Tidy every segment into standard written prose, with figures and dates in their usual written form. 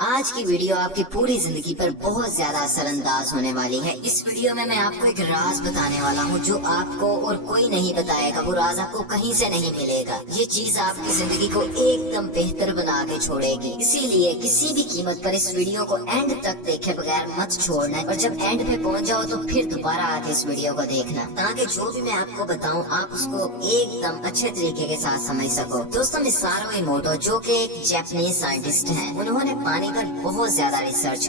आज की वीडियो आपकी पूरी जिंदगी पर बहुत ज्यादा असरअंदाज होने वाली है। इस वीडियो में मैं आपको एक राज बताने वाला हूँ जो आपको और कोई नहीं बताएगा। वो राज आपको कहीं से नहीं मिलेगा। ये चीज आपकी जिंदगी को एकदम बेहतर बना के छोड़ेगी। इसीलिए किसी भी कीमत पर इस वीडियो को एंड तक देखे बगैर मत छोड़ना, और जब एंड पे पहुँच जाओ तो फिर दोबारा आके इस वीडियो को देखना, ताकि जो भी मैं आपको बताऊँ आप उसको एकदम अच्छे तरीके के साथ समझ सको। दोस्तों, मिसारो इमोटो जो कि एक जापानीज साइंटिस्ट है, उन्होंने पानी पर बहुत ज्यादा रिसर्च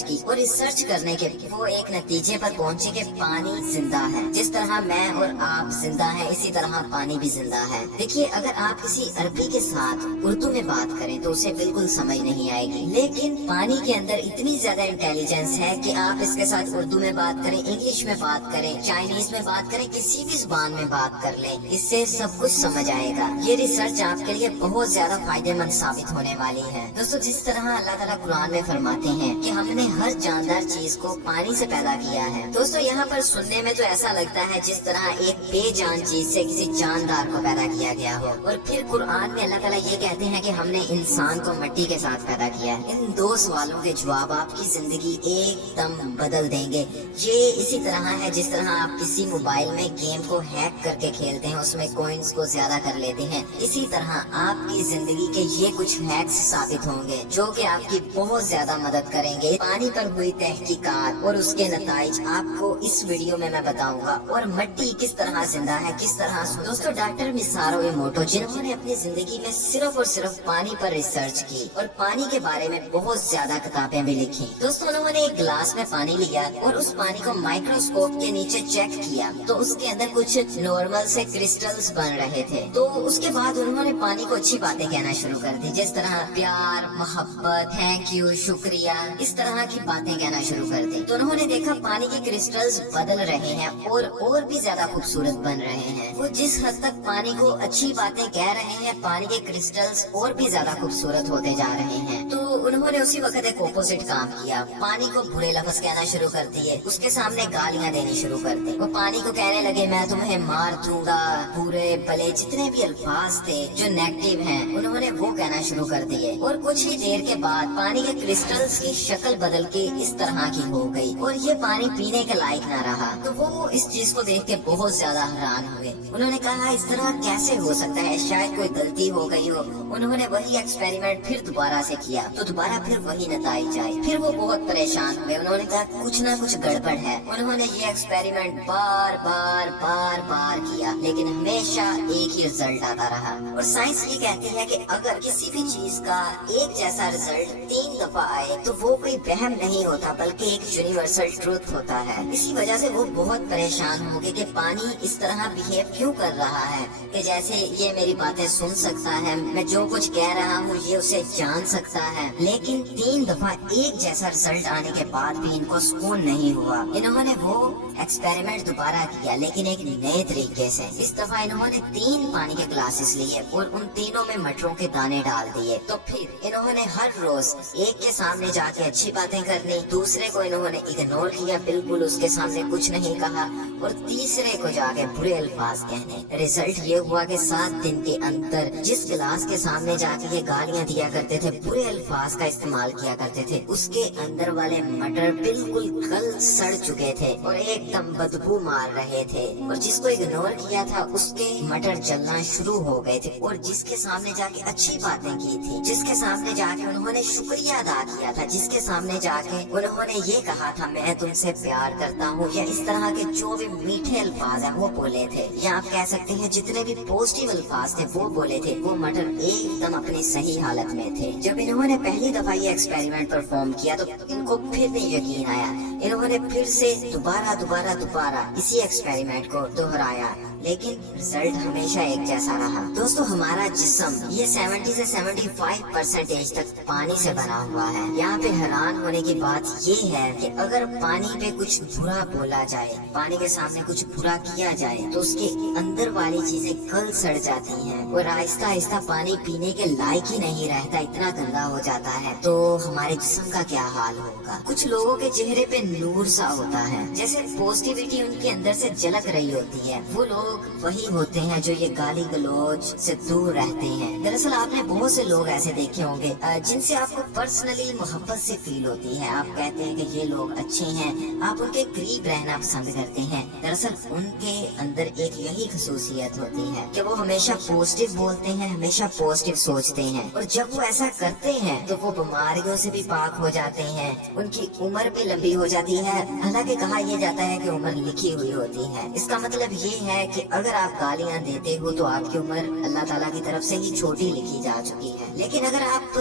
की और रिसर्च करने के वो एक नतीजे पर पहुंचे कि पानी जिंदा है। जिस तरह मैं और आप जिंदा हैं, इसी तरह पानी भी जिंदा है। देखिए, अगर आप किसी अरबी के साथ उर्दू में बात करें तो उसे बिल्कुल समझ नहीं आएगी, लेकिन पानी के अंदर इतनी ज्यादा इंटेलिजेंस है कि आप इसके साथ उर्दू में बात करें, इंग्लिश में बात करें, चाइनीज में बात करें, किसी भी जुबान में बात कर लें, इससे सब कुछ समझ आएगा। ये रिसर्च आपके लिए बहुत ज्यादा फायदेमंद साबित होने वाली है। दोस्तों, जिस तरह अल्लाह ताला कुरान में फरमाते हैं कि हमने हर जानदार चीज को पानी से पैदा किया है। दोस्तों, यहाँ पर सुनने में तो ऐसा लगता है जिस तरह एक बेजान चीज से किसी जानदार को पैदा किया गया हो, और फिर कुरान में अल्लाह ताला ये कहते हैं कि हमने इंसान को मिट्टी के साथ पैदा किया है। इन दो सवालों के जवाब आपकी जिंदगी एकदम बदल देंगे। ये इसी तरह है जिस तरह आप किसी मोबाइल में गेम को हैक करके खेलते हैं, उसमें कॉइन्स को ज्यादा कर लेते हैं। इसी तरह आपकी जिंदगी के ये कुछ हैक्स साबित होंगे जो कि आपकी बहुत ज्यादा मदद करेंगे। पानी पर हुई तहकीकात और उसके नताइज आपको इस वीडियो में मैं बताऊंगा, और मिट्टी किस तरह जिंदा है, किस तरह। दोस्तों, डॉक्टर मिसारो इमोटो जिन्होंने अपनी जिंदगी में सिर्फ और सिर्फ पानी पर रिसर्च की और पानी के बारे में बहुत ज्यादा किताबें भी लिखी। दोस्तों, उन्होंने एक ग्लास में पानी लिया और उस पानी को माइक्रोस्कोप के नीचे चेक किया तो उसके अंदर कुछ नॉर्मल से क्रिस्टल्स बन रहे थे। तो उसके बाद उन्होंने पानी को अच्छी बातें कहना शुरू कर दी, जिस तरह प्यार, मोहब्बत, थैंक यू, शुक्रिया, इस तरह की बातें कहना शुरू कर दी। तो उन्होंने देखा पानी के क्रिस्टल्स बदल रहे हैं और भी ज्यादा खूबसूरत बन रहे हैं। वो जिस हद तक पानी को अच्छी बातें कह रहे हैं, पानी के क्रिस्टल्स और भी ज्यादा खूबसूरत होते जा रहे हैं। तो उन्होंने उसी वक्त एक ऑपोजिट काम किया, पानी को बुरे लफ्ज कहना शुरू कर दिए, उसके सामने गालियां देनी शुरू कर दी। वो पानी को कहने लगे, मैं तुम्हें मार दूंगा, बुरे भले जितने भी अल्फाज थे जो नेगेटिव हैं, उन्होंने वो कहना शुरू कर दिए। और कुछ ही देर के बाद पानी के क्रिस्टल्स की शक्ल बदल के इस तरह की हो गई और ये पानी पीने के लायक न रहा। तो वो इस चीज को देख के बहुत ज्यादा हैरान हुए। उन्होंने कहा, इस तरह कैसे हो सकता है, शायद कोई गलती हो गई हो। उन्होंने वही एक्सपेरिमेंट फिर दोबारा से किया तो दोबारा फिर वही नतीजा आए। फिर वो बहुत परेशान हुए। उन्होंने कहा, कुछ ना कुछ गड़बड़ है। उन्होंने ये एक्सपेरिमेंट बार बार किया, लेकिन हमेशा एक ही रिजल्ट आता रहा। और साइंस ये कहती है कि अगर किसी भी चीज का एक जैसा रिजल्ट 3 दफा आए तो वो कोई वहम नहीं होता, बल्कि एक यूनिवर्सल ट्रूथ होता है। इसी वजह से वो बहुत परेशान हो गए कि पानी इस तरह बिहेव क्यों कर रहा है, कि जैसे ये मेरी बातें सुन सकता है, मैं जो कुछ कह रहा हूँ ये उसे जान सकता है। लेकिन 3 दफा एक जैसा रिजल्ट आने के बाद भी इनको सुकून नहीं हुआ। इन्होंने वो एक्सपेरिमेंट दोबारा किया, लेकिन एक नए तरीके से। इस दफा इन्होंने 3 पानी के ग्लासेस लिए और उन तीनों में मटरों के दाने डाल दिए। तो फिर इन्होंने हर रोज एक के सामने जाके अच्छी बातें करनी, दूसरे को इन्होंने इग्नोर किया, बिल्कुल उसके सामने कुछ नहीं कहा, और तीसरे को जाके बुरे अल्फाज कहने। रिजल्ट ये हुआ कि 7 दिन के अंदर जिस गिलास के सामने जाके ये गालियां दिया करते थे, बुरे अल्फाज का इस्तेमाल किया करते थे, उसके अंदर वाले मटर बिल्कुल गल सड़ चुके थे और एकदम बदबू मार रहे थे। और जिसको इग्नोर किया था उसके मटर जलना शुरू हो गए थे। और जिसके सामने जाके अच्छी बातें की थी, जिसके सामने जाके उन्होंने शुक्रिया अदा किया था, जिसके सामने जाके उन्होंने ये कहा था मैं तुमसे प्यार करता हूँ, या इस तरह के जो भी मीठे अल्फाज है वो बोले थे, या आप कह सकते हैं जितने भी पॉजिटिव अल्फाज थे वो बोले थे, वो मटर एकदम अपनी सही हालत में थे। जब इन्होंने पहली दफा ये एक्सपेरिमेंट परफॉर्म किया तो इनको फिर नहीं यकीन आया। इन्होंने फिर से दोबारा इसी एक्सपेरिमेंट को दोहराया, लेकिन रिजल्ट हमेशा एक जैसा रहा। दोस्तों, हमारा जिस्म ये 70 से 75% तक पानी से बना हुआ है। यहाँ पे हैरान होने की बात ये है कि अगर पानी पे कुछ बुरा बोला जाए, पानी के सामने कुछ बुरा किया जाए, तो उसके अंदर वाली चीजें गल सड़ जाती हैं और आहिस्ता आहिस्ता पानी पीने के लायक ही नहीं रहता, इतना गंदा हो जाता है। तो हमारे जिस्म का क्या हाल होगा? कुछ लोगों के चेहरे पे नूर सा होता है, जैसे पॉजिटिविटी उनके अंदर से झलक रही होती है। वो लोग लोग वही होते हैं जो ये गाली गलौज से दूर रहते हैं। दरअसल आपने बहुत से लोग ऐसे देखे होंगे जिनसे आपको पर्सनली मोहब्बत से फील होती है। आप कहते हैं कि ये लोग अच्छे हैं, आप उनके करीब रहना पसंद करते हैं। दरअसल उनके अंदर एक यही खसूसियत होती है कि वो हमेशा पॉजिटिव बोलते हैं, हमेशा पॉजिटिव सोचते हैं, और जब वो ऐसा करते हैं तो वो बीमारियों से भी पाक हो जाते हैं, उनकी उम्र भी लंबी हो जाती है। हालांकि कहा यह जाता है कि उम्र लिखी हुई होती है। इसका मतलब ये है कि अगर आप गालियां देते हो तो आपकी उम्र अल्लाह ताला की तरफ से ही छोटी लिखी जा चुकी है, लेकिन अगर आप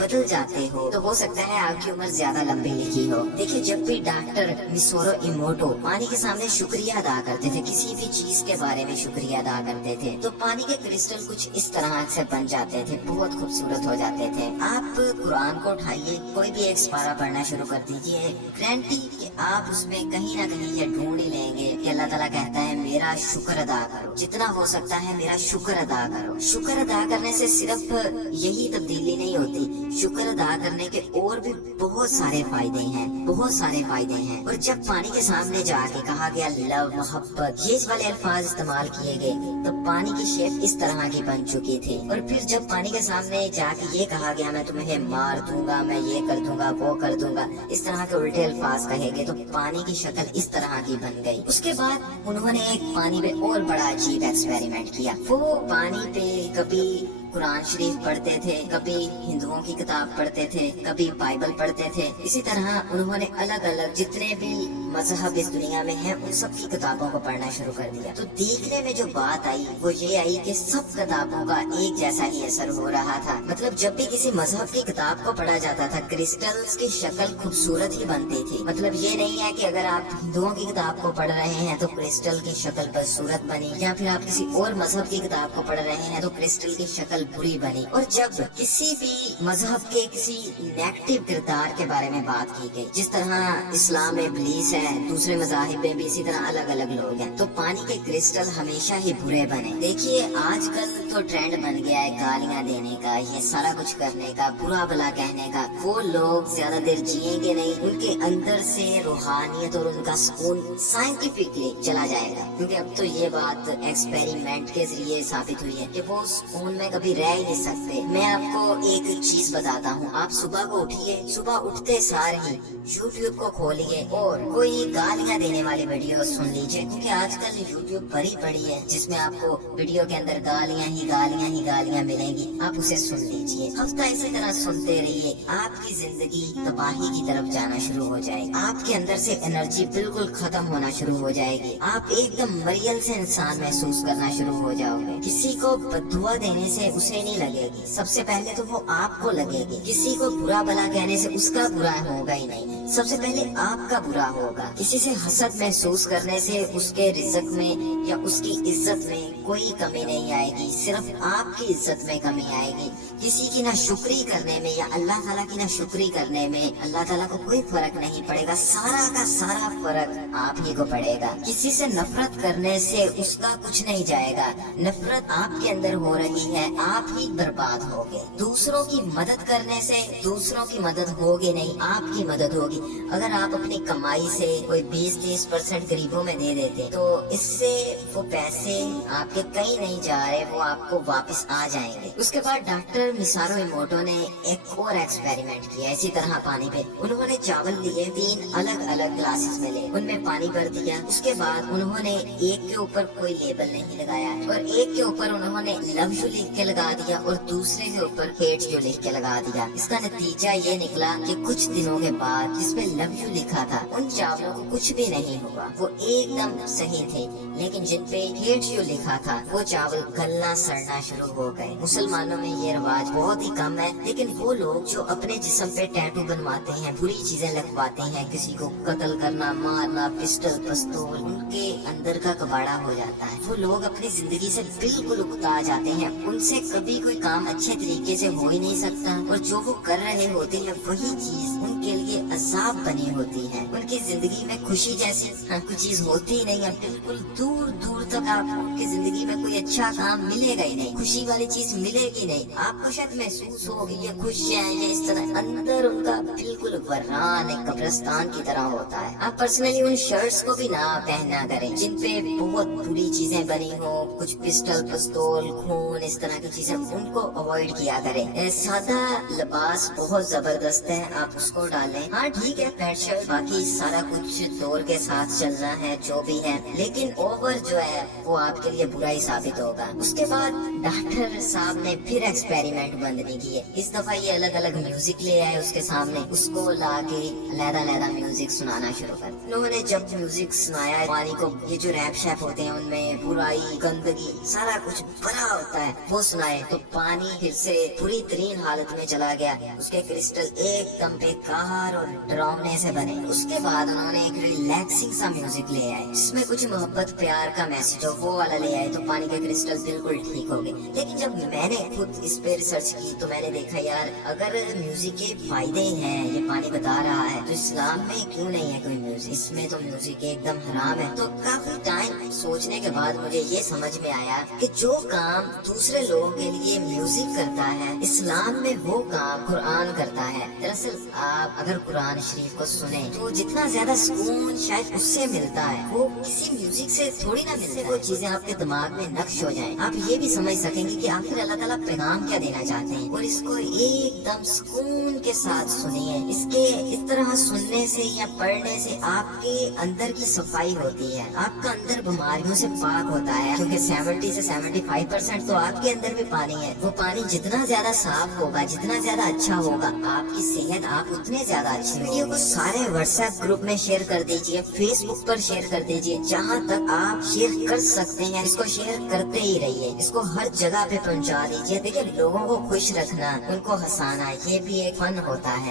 बदल जाते हो तो हो सकता है आपकी उम्र ज्यादा लंबी लिखी हो। देखिए, जब भी डॉक्टर मिसोरो इमोटो पानी के सामने शुक्रिया अदा करते थे, किसी भी चीज के बारे में शुक्रिया अदा करते थे, तो पानी के क्रिस्टल कुछ इस तरह से बन जाते थे, बहुत खूबसूरत हो जाते थे। आप कुरान को उठाइए, कोई भी एक पारा पढ़ना शुरू कर दीजिए, गारंटी कि आप उसमें कहीं ना कहीं ये ढूंढ ही लेंगे कि अल्लाह ताला कहता है मेरा शुक्र अदा करो, जितना हो सकता है मेरा शुक्र अदा करो। शुक्र अदा करने से सिर्फ यही तब्दीली नहीं होती, शुक्र अदा करने के और भी बहुत सारे फायदे हैं, बहुत सारे फायदे हैं। और जब पानी के सामने जाके कहा गया लव, मोहब्बत, ये वाले अल्फाज इस्तेमाल किए गए, तो पानी की शेप इस तरह की बन चुकी थी। और फिर जब पानी के सामने जाके ये कहा गया मैं तुम्हें मार दूंगा, मैं ये कर दूंगा, वो कर दूंगा, इस तरह के उल्टे अल्फाज कहे गए, तो पानी की शक्ल इस तरह की बन गई। उसके बाद उन्होंने एक पानी पे और बड़ा अजीब एक्सपेरिमेंट किया। वो पानी पे कभी कुरान शरीफ पढ़ते थे, कभी हिंदुओं की किताब पढ़ते थे, कभी बाइबल पढ़ते थे। इसी तरह उन्होंने अलग अलग जितने भी मजहब इस दुनिया में हैं उन सब की किताबों को पढ़ना शुरू कर दिया। तो देखने में जो बात आई वो ये आई कि सब किताबों का एक जैसा ही असर हो रहा था। मतलब जब भी किसी मजहब की किताब को पढ़ा जाता था, क्रिस्टल्स की शक्ल खूबसूरत ही बनती थी। मतलब ये नहीं है कि अगर आप हिंदुओं की किताब को पढ़ रहे हैं तो क्रिस्टल की शक्ल बदसूरत बनी, या फिर आप किसी और मजहब की किताब को पढ़ रहे हैं तो क्रिस्टल की शक्ल बुरी बनी। और जब किसी भी मजहब के किसी नेगेटिव किरदार के बारे में बात की गई, जिस तरह इस्लाम में इब्लीस है, दूसरे मजाहिब में भी इसी तरह अलग अलग लोग हैं, तो पानी के क्रिस्टल हमेशा ही बुरे बने। देखिए, आजकल तो ट्रेंड बन गया है गालियां देने का, ये सारा कुछ करने का, बुरा भला कहने का। वो लोग ज्यादा देर जिएंगे नहीं, उनके अंदर से रूहानियत और उनका सुकून साइंटिफिकली चला जाएगा, क्योंकि अब तो ये बात एक्सपेरिमेंट के जरिए साबित हुई है कि वो सुकून में कभी रह ही नहीं सकते। मैं आपको एक चीज बताता हूँ, आप सुबह को उठिए, सुबह उठते सार ही यूट्यूब को खोलिए और कोई गालियां देने वाली वीडियो सुन लीजिए, क्योंकि आजकल यूट्यूब भरी पड़ी है जिसमें आपको वीडियो के अंदर गालियां मिलेंगी। आप उसे सुन लीजिए, हफ्ता इसी तरह सुनते रहिए, आपकी जिंदगी तबाही की तरफ जाना शुरू हो जाएगी। आपके अंदर से एनर्जी बिल्कुल खत्म होना शुरू हो जाएगी, आप एकदम मरियल से इंसान महसूस करना शुरू हो जाओगे। किसी को बद्दुआ देने से उसे नहीं लगेगी, सबसे पहले तो वो आपको लगेगी। किसी को बुरा भला कहने से उसका बुरा होगा ही नहीं, सबसे पहले आपका बुरा होगा। किसी से हसद महसूस करने से उसके रिज़्क में या उसकी इज्जत में कोई कमी नहीं आएगी, सिर्फ आपकी इज्जत में कमी आएगी। किसी की ना शुक्री करने में या अल्लाह ताला की ना शुक्री करने में अल्लाह ताला को कोई फर्क नहीं पड़ेगा, सारा का सारा फर्क आप ही को पड़ेगा। किसी से नफरत करने से उसका कुछ नहीं जाएगा, नफरत आपके अंदर हो रही है, आप ही बर्बाद होगे। दूसरों की मदद करने से दूसरों की मदद होगी नहीं, आपकी मदद होगी। अगर आप अपनी कमाई से कोई 20-30% गरीबों में दे देते तो इससे वो पैसे आपके कहीं नहीं जा रहे, वो आपको वापस आ जाएंगे। उसके बाद डॉक्टर मिसारो इमोटो ने एक और एक्सपेरिमेंट किया इसी तरह पानी पे। उन्होंने चावल लिए, 3 अलग अलग ग्लासेस में ले, उनमें पानी भर दिया। उसके बाद उन्होंने एक के ऊपर कोई लेबल नहीं लगाया और एक के ऊपर उन्होंने लव यू लिख के लगा दिया और दूसरे के ऊपर हेट यू लिख के लगा दिया। इसका नतीजा ये निकला कि कुछ दिनों के बाद जिसपे लव यू लिखा था उन चावलों को कुछ भी नहीं हुआ, वो एकदम सही थे। लेकिन जिन पे हेट यू लिखा था वो चावल गलना सड़ना शुरू हो गए। मुसलमानों में ये रिवाज बहुत ही कम है, लेकिन वो लोग जो अपने जिस्म पे टैटू बनवाते हैं, बुरी चीजें लगवाते हैं, किसी को कत्ल करना, मारना, पिस्टल, पिस्तौल, उनके अंदर का कबाड़ा हो जाता है। वो लोग अपनी जिंदगी से बिल्कुल उकता जाते हैं, उनसे कभी कोई काम अच्छे तरीके से हो ही नहीं सकता, और जो वो कर रहे होते हैं वही चीज उनके लिए अजाब बनी होती है। उनकी जिंदगी में खुशी जैसी कोई चीज होती ही नहीं है। बिल्कुल दूर दूर तक आपको उनकी जिंदगी में कोई अच्छा काम मिलेगा ही नहीं, खुशी वाली चीज मिलेगी नहीं। आपको शायद महसूस होगी ये खुश है या इस तरह, अंदर उनका बिल्कुल वरान एक कब्रिस्तान की तरह होता है। आप पर्सनली उन शर्ट्स को भी ना पहना करें जिन पे बहुत बुरी चीजें बनी हो, कुछ पिस्टल पिस्तौल खून इस तरह की चीजें, उनको अवॉइड किया करें। सादा लिबास बहुत जबरदस्त है, आप उसको डालें। हाँ ठीक है, पैंट शर्ट बाकी सारा कुछ दौर के साथ चलना है जो भी है, लेकिन ओवर जो है वो आपके लिए बुरा ही साबित होगा। उसके बाद डॉक्टर साहब ने फिर एक्सपेरिमेंट बंद नहीं किए। इस दफा ये अलग अलग म्यूजिक ले आए उसके सामने, उसको ला के अलग-अलग म्यूजिक सुनाना शुरू कर। उन्होंने जब म्यूजिक सुनाया, पानी को ये जो रैप शैप होते हैं उनमें बुराई गंदगी सारा कुछ भरा होता है, वो सुनाए तो पानी फिर से पूरी तरीन हालत में चला गया। उसके क्रिस्टल एकदम बेकार और डरावने से बने। उसके बाद उन्होंने एक रिलैक्सिंग सा म्यूजिक ले आए जिसमें कुछ मोहब्बत प्यार का मैसेज हो, वो वाला ले आए तो पानी के क्रिस्टल बिल्कुल ठीक हो गए। लेकिन जब मैंने खुद इस पे रिसर्च की तो मैंने देखा यार अगर म्यूजिक के फायदे हैं ये पानी बता रहा है तो इस्लाम में क्यों नहीं है कोई म्यूजिक, इसमें तो म्यूजिक एकदम हराम है। तो काफी टाइम सोचने के बाद मुझे ये समझ में आया कि जो काम दूसरे लोगों के लिए म्यूजिक करता है इस्लाम में वो काम कुरान करता है। दरअसल आप अगर कुरान शरीफ को सुने तो जितना ज्यादा सुकून शायद उससे मिलता है वो किसी म्यूजिक से थोड़ी ना मिलता है। वो चीजें आपके दिमाग में नक्श हो जाएं, आप ये भी समझ सकेंगे कि आखिर अल्लाह ताला पैगाम क्या देना चाहते हैं, और इसको एकदम सुकून के साथ सुनिए। इसके इस तरह सुनने से या पढ़ने से आपके अंदर की सफाई होती है, आपका अंदर बीमारियों से पाक होता है, क्योंकि 70 से 75% तो आपके अंदर भी पानी है। वो पानी जितना ज्यादा साफ होगा, जितना ज्यादा अच्छा होगा, आपकी सेहत आप उतने ज्यादा अच्छी। वीडियो को सारे व्हाट्सएप ग्रुप में शेयर कर दीजिए, फेसबुक पर शेयर कर दीजिए, जहाँ तक आप शेयर कर सकते हैं इसको शेयर करते ही रहिए। इसको हर जगह पे पहुँचा दीजिए। देखिए लोगों को खुश रखना, उनको हंसाना, ये भी एक फन होता है।